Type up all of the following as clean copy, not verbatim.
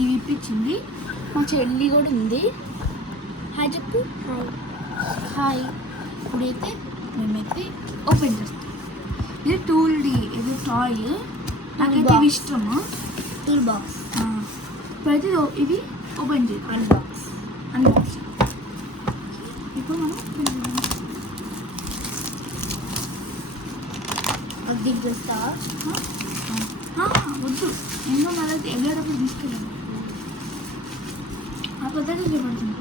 ఇవి ఇప్పించింది. మా చెల్లి కూడా ఉంది. హాయ్ చెప్పు. హాయ్. ఇప్పుడైతే మేమైతే ఓపెన్ చేస్తాం. ఇది టూల్ది, ఇది టాయ్. నాకైతే ఇవి ఇష్టము. Tool box. ఇప్పుడైతే ఇది ఓపెన్ చేయాలి. అన్బాక్సింగ్. ఇప్పుడు మనం వద్దు, ఎన్నో మళ్ళీ వెళ్ళేటప్పుడు తీసుకెళ్ళాను. ఆ కొత్తగా చేయబడుతుంది.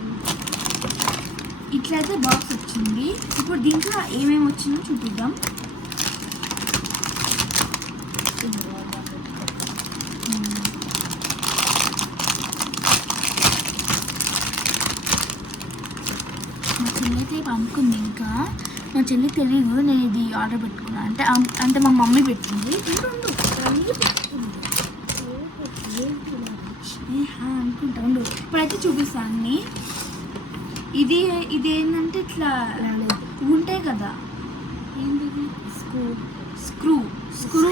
ఇట్లయితే బాక్స్ వచ్చింది. ఇప్పుడు దీంట్లో ఏమేమి వచ్చిందో చూపిద్దాం. మా చెల్లి అయితే అనుకుంది. ఇంకా మా చెల్లి తెలియదు నేను ఇది ఆర్డర్ పెట్టుకున్నాను అంటే. అంటే మా మమ్మీ పెట్టింది. అనుకుంటా ఉండు. ఇప్పుడైతే చూపిస్తాను అన్ని. ఇది ఏంటంటే ఇట్లా ఉంటాయి కదా, ఏంటిది, స్క్రూ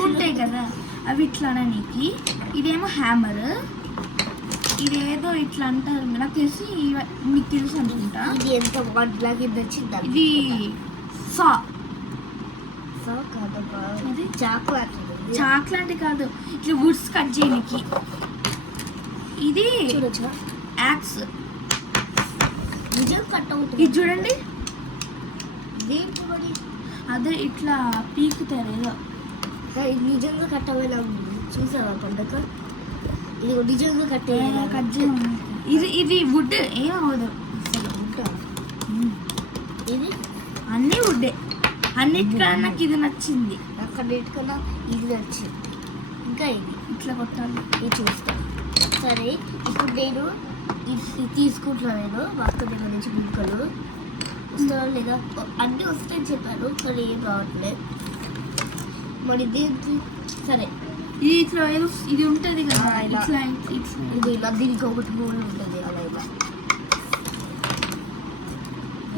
ఉంటాయి కదా, అవి ఇట్లా అనడానికి. ఇదేమో హ్యామర్. ఇదేదో ఇట్లా అంటారు, నాకు తెలిసి మీకు తెలుసు అనుకుంటా. ఇది ఎంత వాటిలాగా ఇది వచ్చింది. ఇది సా అది చాక్లాంటి కాదు, ఇట్లా వుడ్స్ కట్ చేయడానికి. ఇది యాక్స్. నిజం కట్ అవుతుంది. ఇది చూడండి, దేంటి అదే ఇట్లా పీకుతారు ఏదో. నిజంగా కట్ అవ్వేలా ఉంది. చూసావా పండుగ? ఇది నిజంగా కట్ కట్ చేయాలి. ఇది వుడ్ ఏమవదు. ఇది అన్నీ వుడ్డే. అన్నిటికన్నా నాకు ఇది నచ్చింది. నాకు అన్నిటికన్నా ఇది నచ్చింది. ఇంకా ఇది ఇట్లా కొట్టాలి. ఇది చూస్తాను. సరే, ఇప్పుడు నేను ఇది తీసుకుంటున్నాను. నేను మా అక్క దగ్గర నుంచి ముక్కలు వస్తాను లేదా అన్నీ వస్తాయని చెప్పాను, కానీ ఏం రావట్లేదు మరి దీనికి. సరే, ఇది ఇట్లా ఏదో ఇది ఉంటుంది కదా, ఇట్లా ఇది ఇలా దీనికి ఒకటి మూడు ఉంటుంది అలా ఇలా.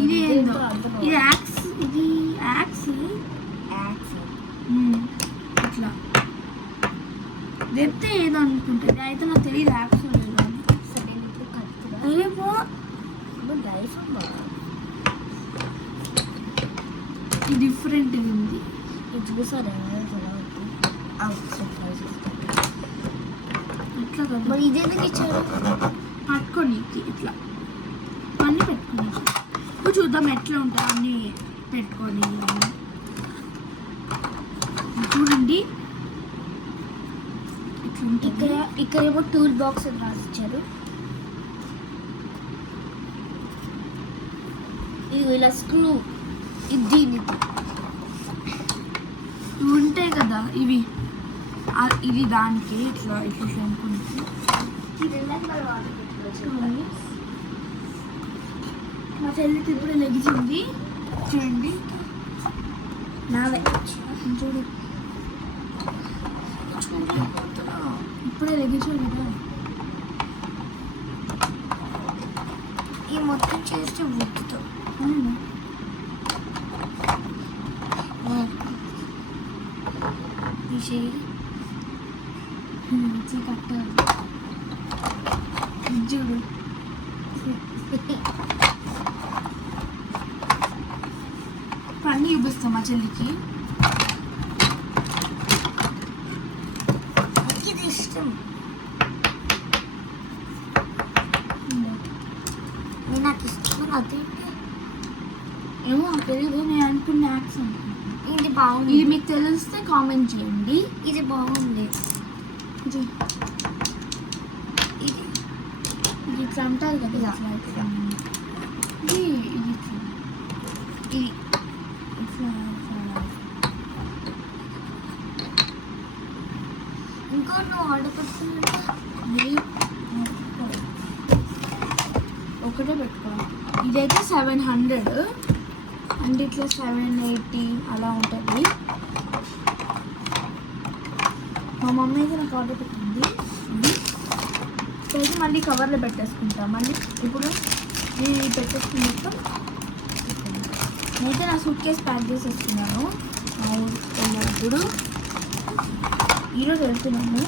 ఇది ఏందో, ఇది యాక్స్. ఇది యాక్స్ ఇట్లా చెప్తే ఏదో అనుకుంటుంది. అయితే నాకు తెలియదు యాక్స్ లేదు అని. సరే, ఇప్పుడు కట్టుకున్నా. ఏమో ఇది డిఫరెంట్ ఉంది. ఇది చూసారా ఇట్లా కదా. మరి ఇదేందుకు ఇచ్చారు? పట్టుకొని ఇట్లా అన్నీ పెట్టుకొని ఇప్పుడు చూద్దాం ఎట్లా ఉంటాయి. అన్నీ పెట్టుకొని చూడండి ఇట్లా ఉంటుంది. ఇక్కడేమో టూల్ బాక్స్ అని రాసిచ్చారు. ఇది ఇలా స్క్రూ, ఇది ఉంటాయి కదా ఇవి. ఇది దానికి ఇట్లా ఇట్లా అనుకుంటుంది. మా చెల్లికి ఇప్పుడు లెగిచింది చూడండి. నావే చూడు ఇప్పుడే లెగిచాడు కదా. ఈ మొత్తం చేస్తే ఉత్తుతో కట్టాలి. చూడు పని చూపిస్తాం మా చెల్లికి. ఇది ఇష్టం. నాకు ఇష్టం. అదేంటి ఏమో తెలియదు, నేను అనుకున్న యాక్స్ అనుకుంటున్నాను. ఇది బాగుంది. ఇది మీకు తెలిస్తే కామెంట్ చేయండి. ఇది బాగుంది. ఇది ఇది ఇది ఇట్లా అంటారు కదా. ఇది ఇది ఇది ఇట్లా ఇంకో నువ్వు ఆర్డర్ పెట్టుకున్నా ఒకటే పెట్టుకోవాలి. ఇదైతే 700 అంటే ఇట్లా 780 అలా ఉంటుంది. మా మమ్మీ అయితే నాకు ఆర్డర్ పెట్టింది. ఇది మళ్ళీ కవర్లో పెట్టేసుకుంటాం. మళ్ళీ ఇప్పుడు నేను పెట్టేసుకుని మొత్తం నేనైతే నా సూట్ కేసు ప్యాక్ చేసేస్తున్నాను. మా ఊరికి వెళ్ళినప్పుడు ఈరోజు వెళ్తున్నాము.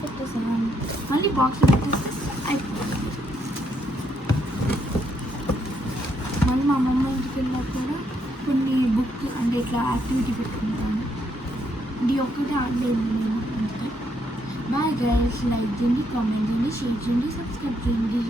పెట్టేసాను మళ్ళీ బాక్స్ పెట్టేసి అయిపోతుంది. మళ్ళీ మా అమ్మమ్మ ఇంటికి వెళ్ళాక కూడా కొన్ని బుక్ అంటే ఇట్లా యాక్టివిటీ పెట్టుకుంటాను. ఇది ఒక్కటి ఆడలేదు నేను అంతే. బాయ్ గైస్, లైక్ చేయండి, కామెంట్ చేయండి, షేర్ చేయండి, సబ్స్క్రైబ్ చేయండి.